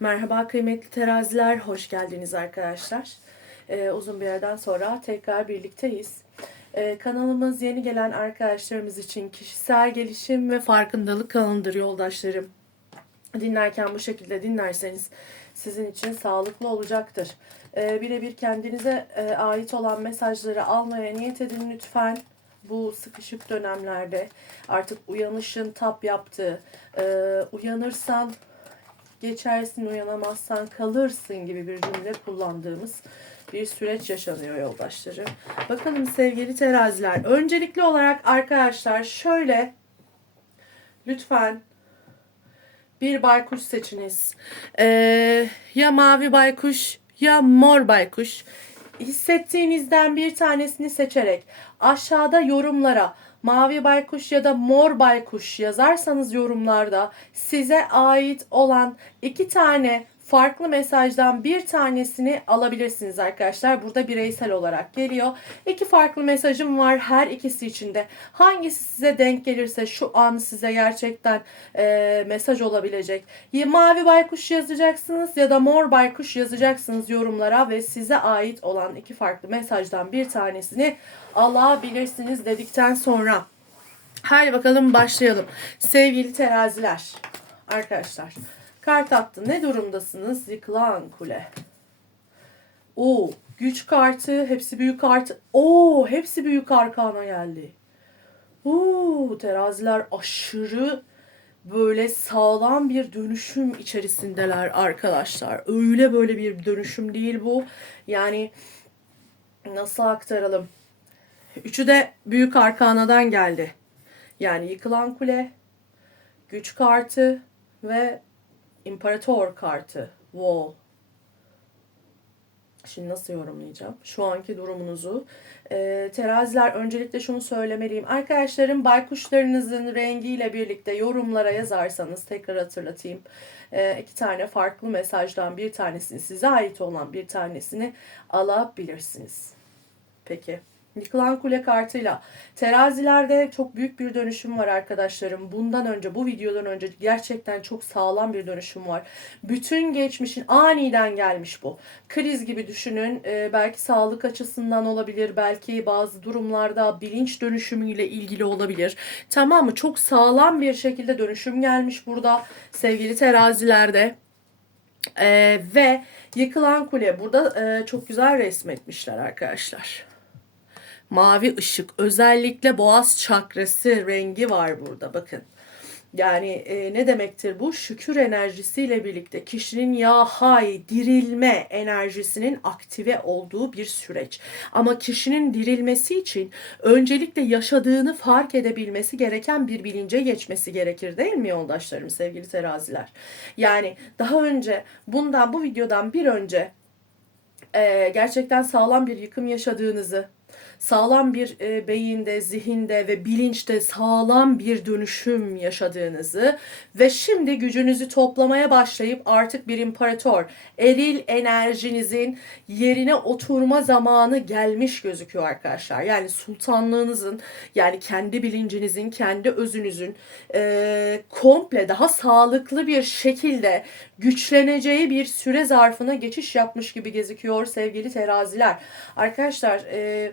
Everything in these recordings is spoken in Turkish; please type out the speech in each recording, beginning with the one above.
Merhaba kıymetli teraziler, hoş geldiniz arkadaşlar. Ee, uzun bir yerden sonra tekrar birlikteyiz. Ee, kanalımız yeni gelen arkadaşlarımız için kişisel gelişim ve farkındalık alanıdır yoldaşlarım. Dinlerken bu şekilde dinlerseniz sizin için sağlıklı olacaktır. Ee, Birebir kendinize e, ait olan mesajları almaya niyet edin lütfen. Bu sıkışık dönemlerde artık uyanışın tap yaptığı, e, uyanırsan geçersin uyanamazsan kalırsın gibi bir cümle kullandığımız bir süreç yaşanıyor yoldaşları. Bakalım sevgili teraziler. Öncelikli olarak arkadaşlar şöyle lütfen bir baykuş seçiniz. Ee, ya mavi baykuş ya mor baykuş. Hissettiğinizden bir tanesini seçerek aşağıda yorumlara mavi baykuş ya da mor baykuş yazarsanız yorumlarda size ait olan iki tane farklı mesajdan bir tanesini alabilirsiniz arkadaşlar. Burada bireysel olarak geliyor. İki farklı mesajım var her ikisi için de. Hangisi size denk gelirse şu an size gerçekten e, mesaj olabilecek. Mavi baykuş yazacaksınız ya da mor baykuş yazacaksınız yorumlara ve size ait olan iki farklı mesajdan bir tanesini alabilirsiniz dedikten sonra. Haydi bakalım başlayalım. Sevgili teraziler. Arkadaşlar. Kart attı. Ne durumdasınız? Yıkılan kule. Oo, güç kartı, hepsi büyük kartı. Oo, hepsi büyük arkana geldi. Oo, teraziler aşırı böyle sağlam bir dönüşüm içerisindeler arkadaşlar. Öyle böyle bir dönüşüm değil bu. Yani nasıl aktaralım? Üçü de büyük arkanadan geldi. Yani yıkılan kule, güç kartı ve imparator kartı. Wall. Şimdi nasıl yorumlayacağım? Şu anki durumunuzu. Ee, teraziler öncelikle şunu söylemeliyim. Arkadaşlarım baykuşlarınızın rengiyle birlikte yorumlara yazarsanız tekrar hatırlatayım. Ee, iki tane farklı mesajdan bir tanesini size ait olan bir tanesini alabilirsiniz. Peki. Yıkılan kule kartıyla terazilerde çok büyük bir dönüşüm var arkadaşlarım. Bundan önce bu videodan önce gerçekten çok sağlam bir dönüşüm var. Bütün geçmişin aniden gelmiş bu. Kriz gibi düşünün. Ee, belki sağlık açısından olabilir. Belki bazı durumlarda bilinç dönüşümüyle ilgili olabilir. Tamam mı? Çok sağlam bir şekilde dönüşüm gelmiş burada sevgili terazilerde. Ee, ve yıkılan kule burada e, çok güzel resmetmişler arkadaşlar mavi ışık özellikle boğaz çakrası rengi var burada bakın. Yani e, ne demektir bu? Şükür enerjisiyle birlikte kişinin ya hay dirilme enerjisinin aktive olduğu bir süreç. Ama kişinin dirilmesi için öncelikle yaşadığını fark edebilmesi gereken bir bilince geçmesi gerekir değil mi yoldaşlarım sevgili teraziler? Yani daha önce bundan bu videodan bir önce e, gerçekten sağlam bir yıkım yaşadığınızı sağlam bir e, beyinde, zihinde ve bilinçte sağlam bir dönüşüm yaşadığınızı ve şimdi gücünüzü toplamaya başlayıp artık bir imparator, eril enerjinizin yerine oturma zamanı gelmiş gözüküyor arkadaşlar. Yani sultanlığınızın, yani kendi bilincinizin, kendi özünüzün e, komple daha sağlıklı bir şekilde güçleneceği bir süre zarfına geçiş yapmış gibi gözüküyor sevgili teraziler. Arkadaşlar e,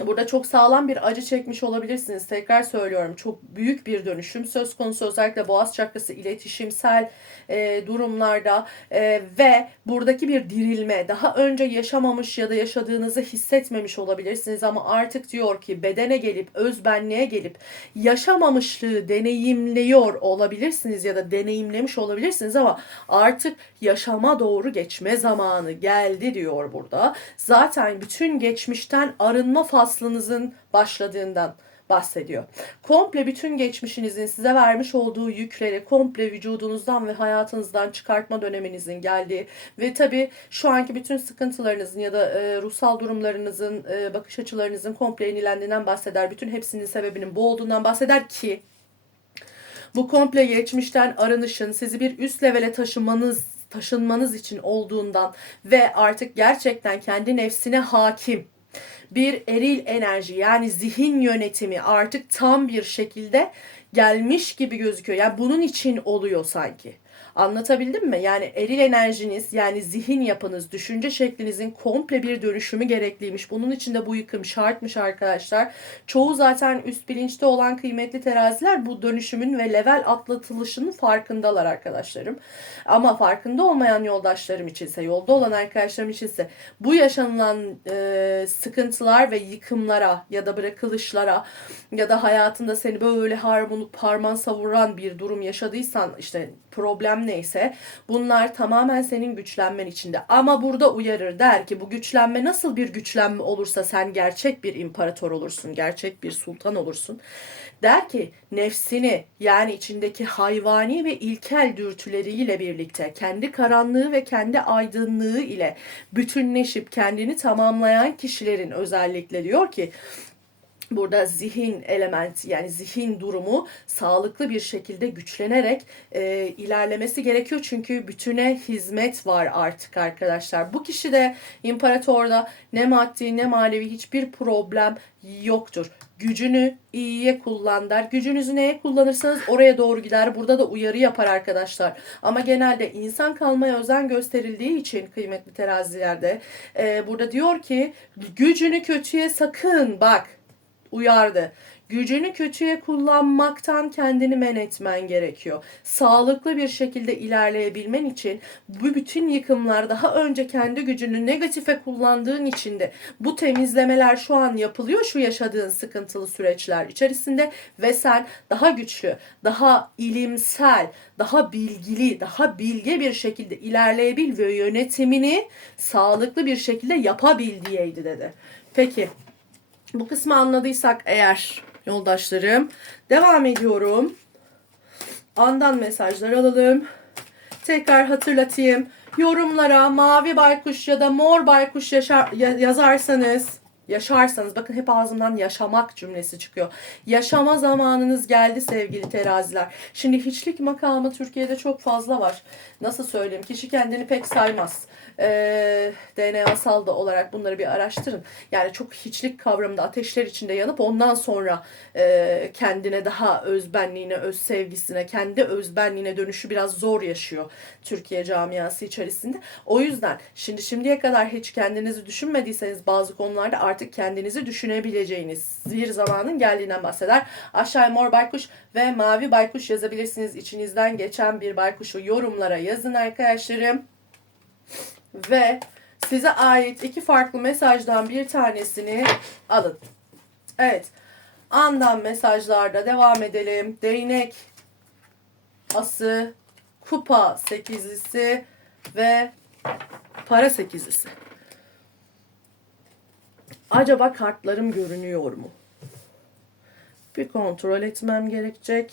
Burada çok sağlam bir acı çekmiş olabilirsiniz. Tekrar söylüyorum çok büyük bir dönüşüm söz konusu özellikle boğaz çakrası iletişimsel e, durumlarda e, ve buradaki bir dirilme daha önce yaşamamış ya da yaşadığınızı hissetmemiş olabilirsiniz ama artık diyor ki bedene gelip özbenliğe gelip yaşamamışlığı deneyimliyor olabilirsiniz ya da deneyimlemiş olabilirsiniz ama artık yaşama doğru geçme zamanı geldi diyor burada. Zaten bütün geçmişten arınma faslınızın başladığından bahsediyor. Komple bütün geçmişinizin size vermiş olduğu yükleri komple vücudunuzdan ve hayatınızdan çıkartma döneminizin geldiği ve tabi şu anki bütün sıkıntılarınızın ya da e, ruhsal durumlarınızın, e, bakış açılarınızın komple yenilendiğinden bahseder. Bütün hepsinin sebebinin bu olduğundan bahseder ki bu komple geçmişten arınışın sizi bir üst levele taşımanız taşınmanız için olduğundan ve artık gerçekten kendi nefsine hakim bir eril enerji yani zihin yönetimi artık tam bir şekilde gelmiş gibi gözüküyor. Yani bunun için oluyor sanki. Anlatabildim mi? Yani eril enerjiniz yani zihin yapınız, düşünce şeklinizin komple bir dönüşümü gerekliymiş. Bunun için de bu yıkım şartmış arkadaşlar. Çoğu zaten üst bilinçte olan kıymetli teraziler bu dönüşümün ve level atlatılışının farkındalar arkadaşlarım. Ama farkında olmayan yoldaşlarım içinse, yolda olan arkadaşlarım içinse bu yaşanılan e, sıkıntılar ve yıkımlara ya da bırakılışlara ya da hayatında seni böyle harmonik parman savuran bir durum yaşadıysan işte problem neyse bunlar tamamen senin güçlenmen içinde. Ama burada uyarır der ki bu güçlenme nasıl bir güçlenme olursa sen gerçek bir imparator olursun, gerçek bir sultan olursun. Der ki nefsini yani içindeki hayvani ve ilkel dürtüleriyle birlikte kendi karanlığı ve kendi aydınlığı ile bütünleşip kendini tamamlayan kişilerin özellikle diyor ki burada zihin elementi yani zihin durumu sağlıklı bir şekilde güçlenerek e, ilerlemesi gerekiyor. Çünkü bütüne hizmet var artık arkadaşlar. Bu kişi de imparatorda ne maddi ne manevi hiçbir problem yoktur. Gücünü iyiye kullan der. Gücünüzü neye kullanırsanız oraya doğru gider. Burada da uyarı yapar arkadaşlar. Ama genelde insan kalmaya özen gösterildiği için kıymetli terazilerde e, burada diyor ki gücünü kötüye sakın bak uyardı. Gücünü kötüye kullanmaktan kendini men etmen gerekiyor. Sağlıklı bir şekilde ilerleyebilmen için bu bütün yıkımlar daha önce kendi gücünü negatife kullandığın için de bu temizlemeler şu an yapılıyor şu yaşadığın sıkıntılı süreçler içerisinde ve sen daha güçlü, daha ilimsel, daha bilgili, daha bilge bir şekilde ilerleyebil ve yönetimini sağlıklı bir şekilde yapabil diyeydi dedi. Peki bu kısmı anladıysak eğer yoldaşlarım devam ediyorum. Andan mesajlar alalım. Tekrar hatırlatayım. Yorumlara mavi baykuş ya da mor baykuş yazarsanız yaşarsanız bakın hep ağzımdan yaşamak cümlesi çıkıyor. Yaşama zamanınız geldi sevgili teraziler. Şimdi hiçlik makamı Türkiye'de çok fazla var. Nasıl söyleyeyim? Kişi kendini pek saymaz e, DNA'sal da olarak bunları bir araştırın. Yani çok hiçlik kavramında ateşler içinde yanıp ondan sonra e, kendine daha özbenliğine, öz sevgisine, kendi özbenliğine dönüşü biraz zor yaşıyor Türkiye camiası içerisinde. O yüzden şimdi şimdiye kadar hiç kendinizi düşünmediyseniz bazı konularda artık kendinizi düşünebileceğiniz bir zamanın geldiğinden bahseder. Aşağıya mor baykuş ve mavi baykuş yazabilirsiniz. İçinizden geçen bir baykuşu yorumlara yazın arkadaşlarım ve size ait iki farklı mesajdan bir tanesini alın. Evet. Andan mesajlarda devam edelim. Değnek ası, kupa sekizlisi ve para sekizlisi. Acaba kartlarım görünüyor mu? Bir kontrol etmem gerekecek.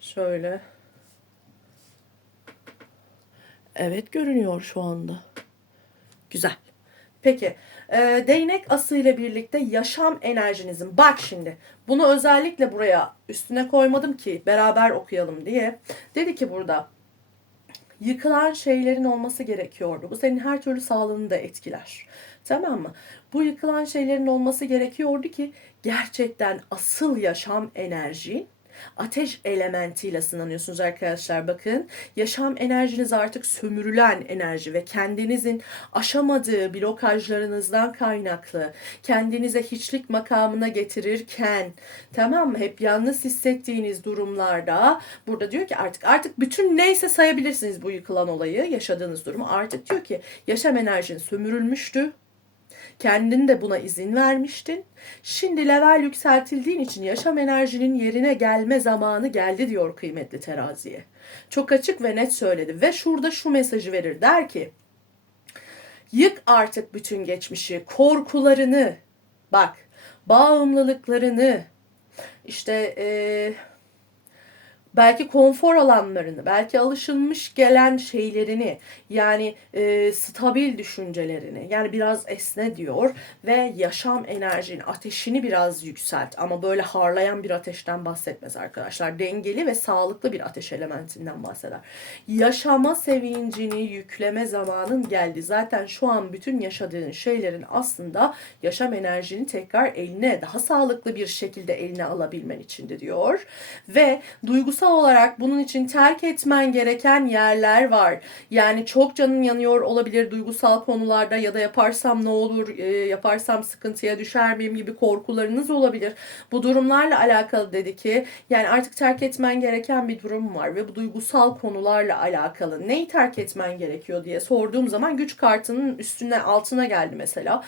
Şöyle. Evet görünüyor şu anda. Güzel. Peki e, değnek ası ile birlikte yaşam enerjinizin bak şimdi bunu özellikle buraya üstüne koymadım ki beraber okuyalım diye. Dedi ki burada yıkılan şeylerin olması gerekiyordu. Bu senin her türlü sağlığını da etkiler. Tamam mı? Bu yıkılan şeylerin olması gerekiyordu ki gerçekten asıl yaşam enerjin ateş elementiyle sınanıyorsunuz arkadaşlar bakın. Yaşam enerjiniz artık sömürülen enerji ve kendinizin aşamadığı blokajlarınızdan kaynaklı. Kendinize hiçlik makamına getirirken tamam mı? Hep yalnız hissettiğiniz durumlarda burada diyor ki artık artık bütün neyse sayabilirsiniz bu yıkılan olayı yaşadığınız durumu. Artık diyor ki yaşam enerjin sömürülmüştü Kendin de buna izin vermiştin. Şimdi level yükseltildiğin için yaşam enerjinin yerine gelme zamanı geldi diyor kıymetli teraziye. Çok açık ve net söyledi ve şurada şu mesajı verir der ki yık artık bütün geçmişi, korkularını, bak bağımlılıklarını, işte eee belki konfor alanlarını, belki alışılmış gelen şeylerini, yani e, stabil düşüncelerini, yani biraz esne diyor ve yaşam enerjini, ateşini biraz yükselt. Ama böyle harlayan bir ateşten bahsetmez arkadaşlar. Dengeli ve sağlıklı bir ateş elementinden bahseder. Yaşama sevincini yükleme zamanın geldi. Zaten şu an bütün yaşadığın şeylerin aslında yaşam enerjini tekrar eline, daha sağlıklı bir şekilde eline alabilmen içindi diyor. Ve duygusal olarak bunun için terk etmen gereken yerler var. Yani çok canın yanıyor olabilir duygusal konularda ya da yaparsam ne olur, e, yaparsam sıkıntıya düşer miyim gibi korkularınız olabilir. Bu durumlarla alakalı dedi ki yani artık terk etmen gereken bir durum var ve bu duygusal konularla alakalı. Neyi terk etmen gerekiyor diye sorduğum zaman güç kartının üstüne altına geldi mesela.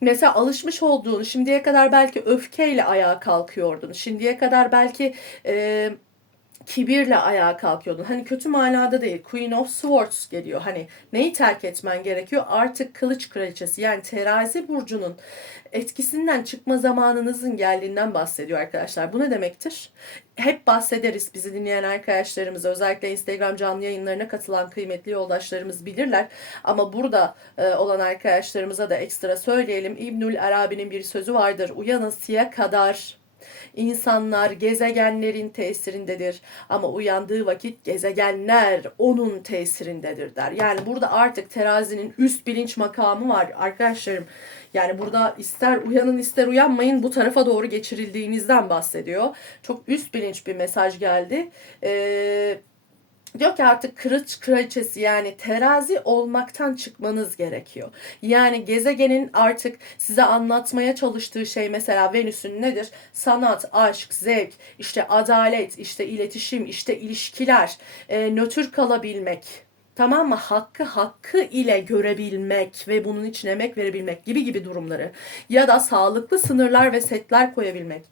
Mesela alışmış olduğun şimdiye kadar belki öfkeyle ayağa kalkıyordun. Şimdiye kadar belki e, kibirle ayağa kalkıyordun. Hani kötü manada değil. Queen of Swords geliyor. Hani neyi terk etmen gerekiyor? Artık kılıç kraliçesi yani terazi burcunun etkisinden çıkma zamanınızın geldiğinden bahsediyor arkadaşlar. Bu ne demektir? Hep bahsederiz bizi dinleyen arkadaşlarımız özellikle Instagram canlı yayınlarına katılan kıymetli yoldaşlarımız bilirler. Ama burada e, olan arkadaşlarımıza da ekstra söyleyelim. İbnül Arabi'nin bir sözü vardır. Uyanasıya kadar İnsanlar gezegenlerin tesirindedir ama uyandığı vakit gezegenler onun tesirindedir der. Yani burada artık terazinin üst bilinç makamı var arkadaşlarım. Yani burada ister uyanın ister uyanmayın bu tarafa doğru geçirildiğinizden bahsediyor. Çok üst bilinç bir mesaj geldi. Eee Diyor ki artık kırıç kraliçesi yani terazi olmaktan çıkmanız gerekiyor. Yani gezegenin artık size anlatmaya çalıştığı şey mesela Venüs'ün nedir? Sanat, aşk, zevk, işte adalet, işte iletişim, işte ilişkiler, e, nötr kalabilmek, tamam mı? Hakkı hakkı ile görebilmek ve bunun için emek verebilmek gibi gibi durumları ya da sağlıklı sınırlar ve setler koyabilmek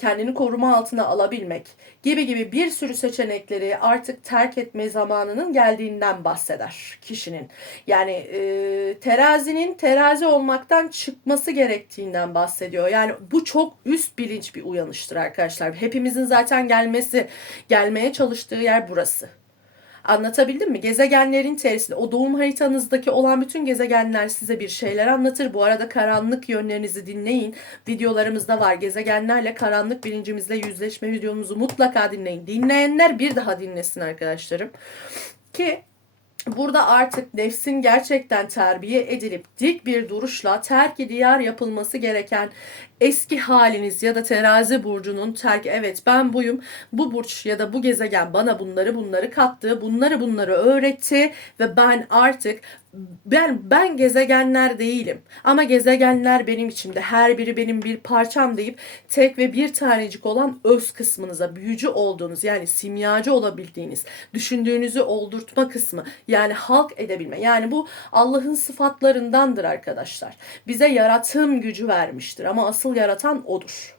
kendini koruma altına alabilmek gibi gibi bir sürü seçenekleri artık terk etme zamanının geldiğinden bahseder kişinin. Yani e, terazinin terazi olmaktan çıkması gerektiğinden bahsediyor. Yani bu çok üst bilinç bir uyanıştır arkadaşlar. Hepimizin zaten gelmesi, gelmeye çalıştığı yer burası. Anlatabildim mi? Gezegenlerin tersinde o doğum haritanızdaki olan bütün gezegenler size bir şeyler anlatır. Bu arada karanlık yönlerinizi dinleyin. Videolarımızda var. Gezegenlerle karanlık bilincimizle yüzleşme videomuzu mutlaka dinleyin. Dinleyenler bir daha dinlesin arkadaşlarım. Ki Burada artık nefsin gerçekten terbiye edilip dik bir duruşla terk diyar yapılması gereken eski haliniz ya da terazi burcunun terk evet ben buyum bu burç ya da bu gezegen bana bunları bunları kattı bunları bunları öğretti ve ben artık ben ben gezegenler değilim. Ama gezegenler benim içimde her biri benim bir parçam deyip tek ve bir tanecik olan öz kısmınıza büyücü olduğunuz yani simyacı olabildiğiniz düşündüğünüzü oldurtma kısmı yani halk edebilme. Yani bu Allah'ın sıfatlarındandır arkadaşlar. Bize yaratım gücü vermiştir ama asıl yaratan odur.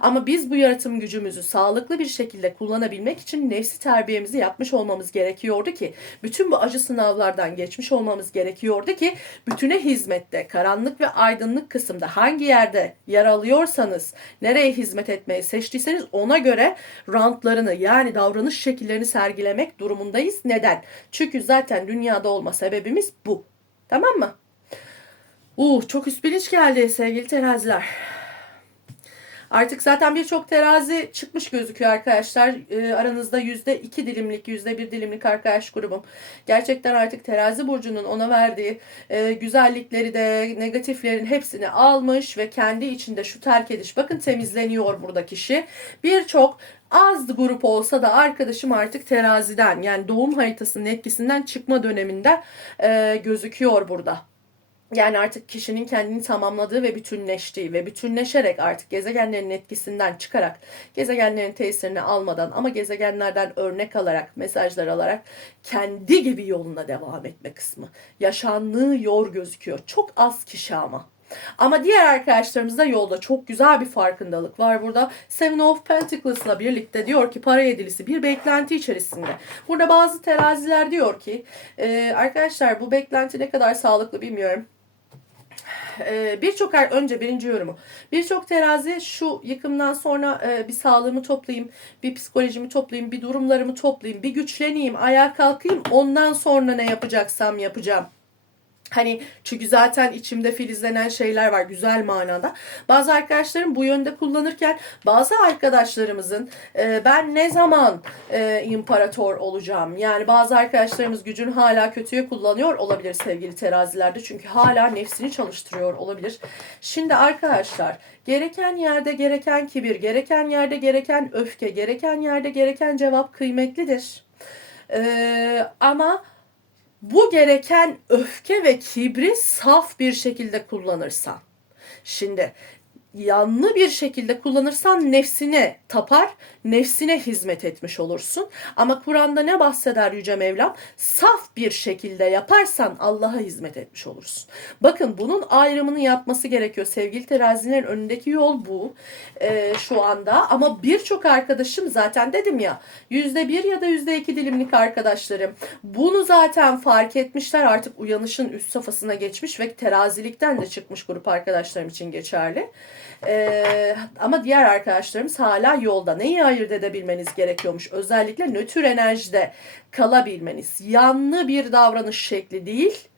Ama biz bu yaratım gücümüzü sağlıklı bir şekilde kullanabilmek için nefsi terbiyemizi yapmış olmamız gerekiyordu ki bütün bu acı sınavlardan geçmiş olmamız gerekiyordu ki bütüne hizmette karanlık ve aydınlık kısımda hangi yerde yer alıyorsanız nereye hizmet etmeyi seçtiyseniz ona göre rantlarını yani davranış şekillerini sergilemek durumundayız. Neden? Çünkü zaten dünyada olma sebebimiz bu. Tamam mı? Uh çok üst bilinç geldi sevgili teraziler. Artık zaten birçok terazi çıkmış gözüküyor arkadaşlar. E, aranızda yüzde iki dilimlik, yüzde bir dilimlik arkadaş grubum. Gerçekten artık terazi burcunun ona verdiği e, güzellikleri de negatiflerin hepsini almış ve kendi içinde şu terk ediş. Bakın temizleniyor burada kişi. Birçok az grup olsa da arkadaşım artık teraziden yani doğum haritasının etkisinden çıkma döneminde e, gözüküyor burada. Yani artık kişinin kendini tamamladığı ve bütünleştiği ve bütünleşerek artık gezegenlerin etkisinden çıkarak gezegenlerin tesirini almadan ama gezegenlerden örnek alarak mesajlar alarak kendi gibi yoluna devam etme kısmı. Yaşanlıyor gözüküyor. Çok az kişi ama. Ama diğer arkadaşlarımızda yolda çok güzel bir farkındalık var burada. Seven of Pentacles'la birlikte diyor ki para yedilisi bir beklenti içerisinde. Burada bazı teraziler diyor ki e, arkadaşlar bu beklenti ne kadar sağlıklı bilmiyorum e, birçok er önce birinci yorumu. Birçok terazi şu yıkımdan sonra e, bir sağlığımı toplayayım, bir psikolojimi toplayayım, bir durumlarımı toplayayım, bir güçleneyim, ayağa kalkayım. Ondan sonra ne yapacaksam yapacağım Hani çünkü zaten içimde filizlenen şeyler var güzel manada. Bazı arkadaşlarım bu yönde kullanırken bazı arkadaşlarımızın e, ben ne zaman e, imparator olacağım? Yani bazı arkadaşlarımız gücün hala kötüye kullanıyor olabilir sevgili terazilerde. Çünkü hala nefsini çalıştırıyor olabilir. Şimdi arkadaşlar gereken yerde gereken kibir, gereken yerde gereken öfke, gereken yerde gereken cevap kıymetlidir. E, ama bu gereken öfke ve kibri saf bir şekilde kullanırsan. Şimdi yanlı bir şekilde kullanırsan nefsine tapar, nefsine hizmet etmiş olursun. Ama Kur'an'da ne bahseder Yüce Mevlam? Saf bir şekilde yaparsan Allah'a hizmet etmiş olursun. Bakın bunun ayrımını yapması gerekiyor. Sevgili terazilerin önündeki yol bu ee, şu anda. Ama birçok arkadaşım zaten dedim ya yüzde bir ya da yüzde iki dilimlik arkadaşlarım. Bunu zaten fark etmişler artık uyanışın üst safhasına geçmiş ve terazilikten de çıkmış grup arkadaşlarım için geçerli. Ee, ama diğer arkadaşlarımız hala yolda. Neyi ayırt edebilmeniz gerekiyormuş? Özellikle nötr enerjide kalabilmeniz. Yanlı bir davranış şekli değil,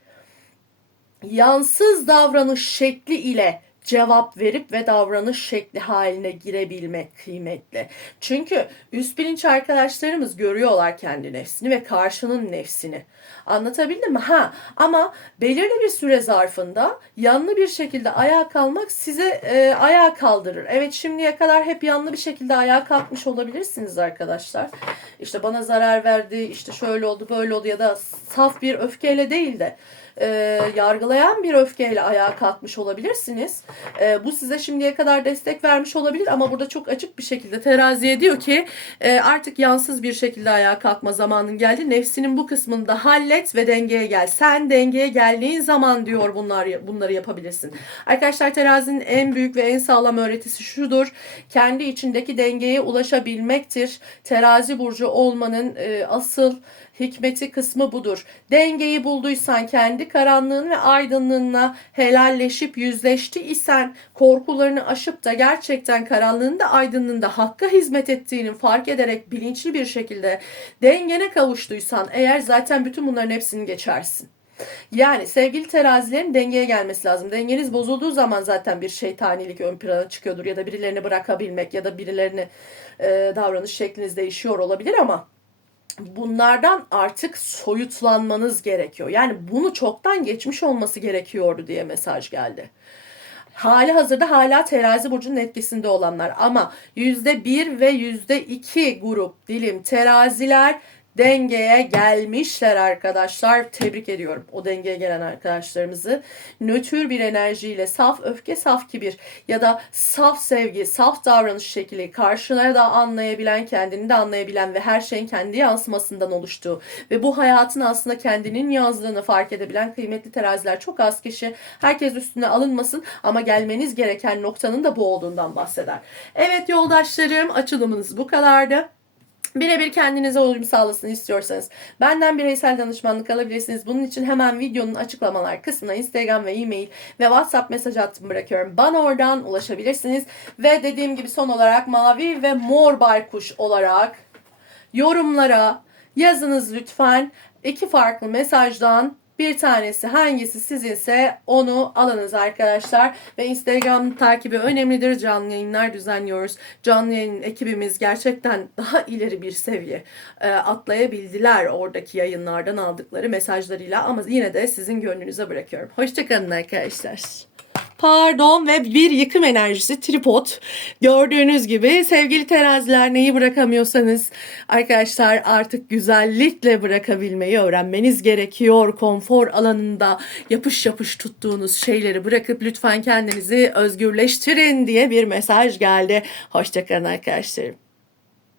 yansız davranış şekli ile cevap verip ve davranış şekli haline girebilmek kıymetli. Çünkü üst bilinç arkadaşlarımız görüyorlar kendi nefsini ve karşının nefsini. Anlatabildim mi? Ha ama belirli bir süre zarfında yanlı bir şekilde ayağa kalmak size e, ayağa kaldırır. Evet şimdiye kadar hep yanlı bir şekilde ayağa kalkmış olabilirsiniz arkadaşlar. İşte bana zarar verdi, işte şöyle oldu, böyle oldu ya da saf bir öfkeyle değil de e, yargılayan bir öfkeyle ayağa kalkmış olabilirsiniz. E, bu size şimdiye kadar destek vermiş olabilir ama burada çok açık bir şekilde teraziye diyor ki e, artık yansız bir şekilde ayağa kalkma zamanın geldi. Nefsinin bu kısmını da hallet ve dengeye gel. Sen dengeye geldiğin zaman diyor bunlar bunları yapabilirsin. Arkadaşlar terazinin en büyük ve en sağlam öğretisi şudur. Kendi içindeki dengeye ulaşabilmektir. Terazi burcu olmanın e, asıl hikmeti kısmı budur. Dengeyi bulduysan kendi karanlığın ve aydınlığına helalleşip yüzleşti isen korkularını aşıp da gerçekten karanlığında aydınlığında hakka hizmet ettiğini fark ederek bilinçli bir şekilde dengene kavuştuysan eğer zaten bütün bunların hepsini geçersin. Yani sevgili terazilerin dengeye gelmesi lazım. Dengeniz bozulduğu zaman zaten bir şeytanilik ön plana çıkıyordur ya da birilerini bırakabilmek ya da birilerini e, davranış şekliniz değişiyor olabilir ama bunlardan artık soyutlanmanız gerekiyor. Yani bunu çoktan geçmiş olması gerekiyordu diye mesaj geldi. Hali hazırda hala terazi burcunun etkisinde olanlar ama yüzde bir ve yüzde iki grup dilim teraziler dengeye gelmişler arkadaşlar. Tebrik ediyorum o dengeye gelen arkadaşlarımızı. Nötr bir enerjiyle saf öfke, saf kibir ya da saf sevgi, saf davranış şekli karşılara da anlayabilen, kendini de anlayabilen ve her şeyin kendi yansımasından oluştuğu ve bu hayatın aslında kendinin yazdığını fark edebilen kıymetli teraziler çok az kişi. Herkes üstüne alınmasın ama gelmeniz gereken noktanın da bu olduğundan bahseder. Evet yoldaşlarım açılımınız bu kadardı. Birebir kendinize uyum sağlasın istiyorsanız benden bireysel danışmanlık alabilirsiniz. Bunun için hemen videonun açıklamalar kısmına Instagram ve e-mail ve WhatsApp mesaj attım bırakıyorum. Bana oradan ulaşabilirsiniz. Ve dediğim gibi son olarak mavi ve mor baykuş olarak yorumlara yazınız lütfen. İki farklı mesajdan bir tanesi hangisi sizinse onu alınız arkadaşlar. Ve Instagram takibi önemlidir. Canlı yayınlar düzenliyoruz. Canlı yayın ekibimiz gerçekten daha ileri bir seviye e, atlayabildiler oradaki yayınlardan aldıkları mesajlarıyla. Ama yine de sizin gönlünüze bırakıyorum. Hoşçakalın arkadaşlar. Pardon ve bir yıkım enerjisi tripod. Gördüğünüz gibi sevgili teraziler neyi bırakamıyorsanız arkadaşlar artık güzellikle bırakabilmeyi öğrenmeniz gerekiyor. Konfor alanında yapış yapış tuttuğunuz şeyleri bırakıp lütfen kendinizi özgürleştirin diye bir mesaj geldi. Hoşçakalın arkadaşlarım.